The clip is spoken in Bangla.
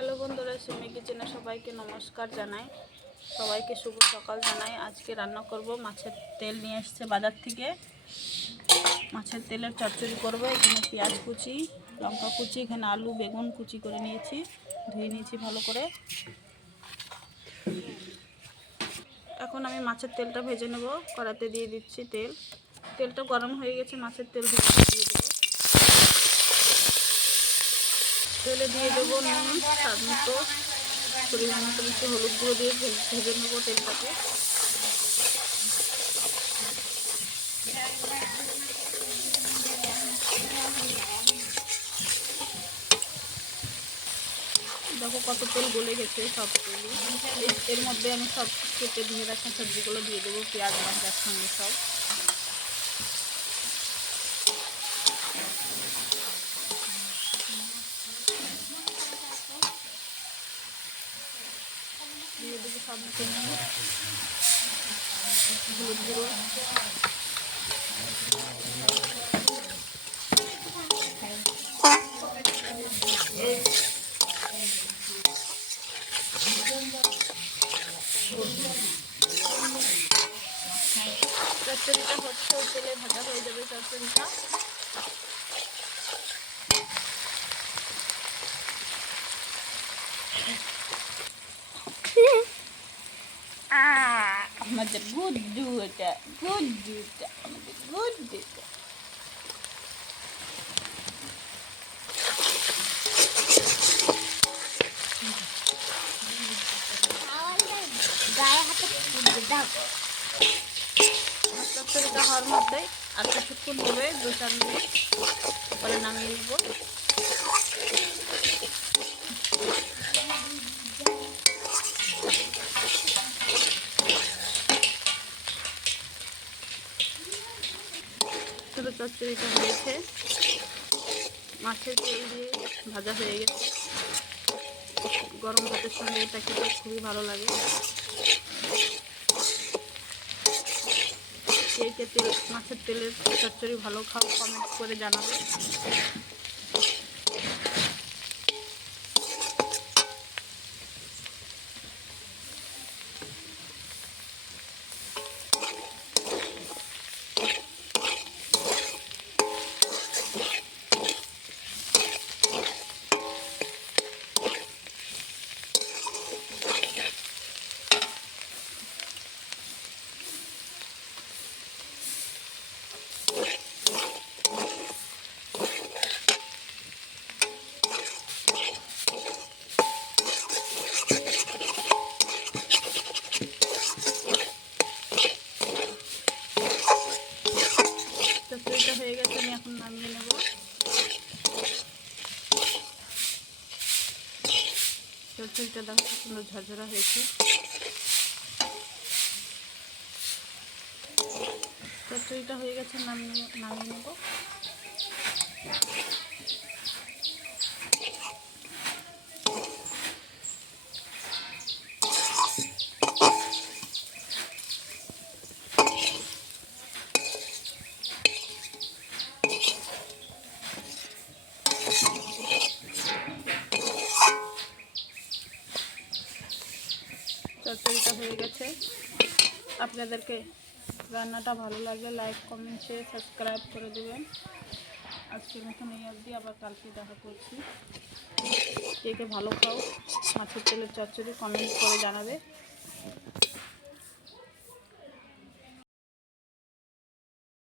হ্যালো বন্ধুরা, সুমি কিচেনে সবাইকে নমস্কার জানাই, সবাইকে শুভ সকাল জানাই। আজকে রান্না করব, মাছের তেল নিয়ে এসেছে বাজার থেকে। মাছের তেলের চচ্চড়ি করব। এখানে পেঁয়াজ কুচি, লঙ্কা কুচি, এখানে আলু বেগুন কুচি করে নিয়েছি, ধুয়ে নিয়েছি ভালো করে। এখন আমি মাছের তেলটা ভেজে নেব। কড়াতে দিয়ে দিচ্ছি তেল। তেলটা গরম হয়ে গেছে, মাছের তেল দিয়ে দেবো। তেলে দিয়ে দেবো নুন, স্বাদ মতো, পরিমাণ মতো একটু হলুদ গুঁড়ো দিয়ে ভেজে নেবো তেলটাকে। দেখো কত তেল গলে গেছে, সব তেলই। এর মধ্যে আমি সব কেটে ধুয়ে রাখা সবজিগুলো দিয়ে দেবো, পেঁয়াজ ভাজার সঙ্গে সব দিয়ে দেবো। সব মতো হলুদ গুঁড়ো, চচ্চড়িটা হচ্ছে তেলে ভাজা হয়ে যাবে চচ্চড়িটা। আমাদের গুড্ডু, এটা গুড্ডুটা, আমাদের গুড্ডুটা। চচ্চড়িটা হওয়ার মধ্যেই আর কিছুক্ষণ হবে, 2-4 মিনিট পরে নামিয়ে নেব। ছোটো চচ্চড়িটা হয়েছে, মাছের তেল দিয়ে ভাজা হয়ে গেছে। গরম ভাতের সঙ্গে এটা খেতে খুবই ভালো লাগে। কে কে মাছের তেলের চচ্চড়ি ভালো খাও, কমেন্ট করে জানাবে। চচ্চড়িটা হয়ে গেছে, আমি এখন নামিয়ে নেব। চচ্চড়িটা দেখো খুব সুন্দর ঝরঝরা হয়েছে। চচ্চড়িটা হয়ে গেছে, নামিয়ে নেব। চচ্চড়িটা হয়ে গেছে। আপনাদেরকে রান্নাটা ভালো লাগলে লাইক কমেন্ট শেয়ার সাবস্ক্রাইব করে দেবেন। আজকের মতন এই অবধি, আবার কালকে দেখা করছি। কে কে ভালো খাও মাছের তেলের চচ্চড়ি কমেন্ট করে জানাবে।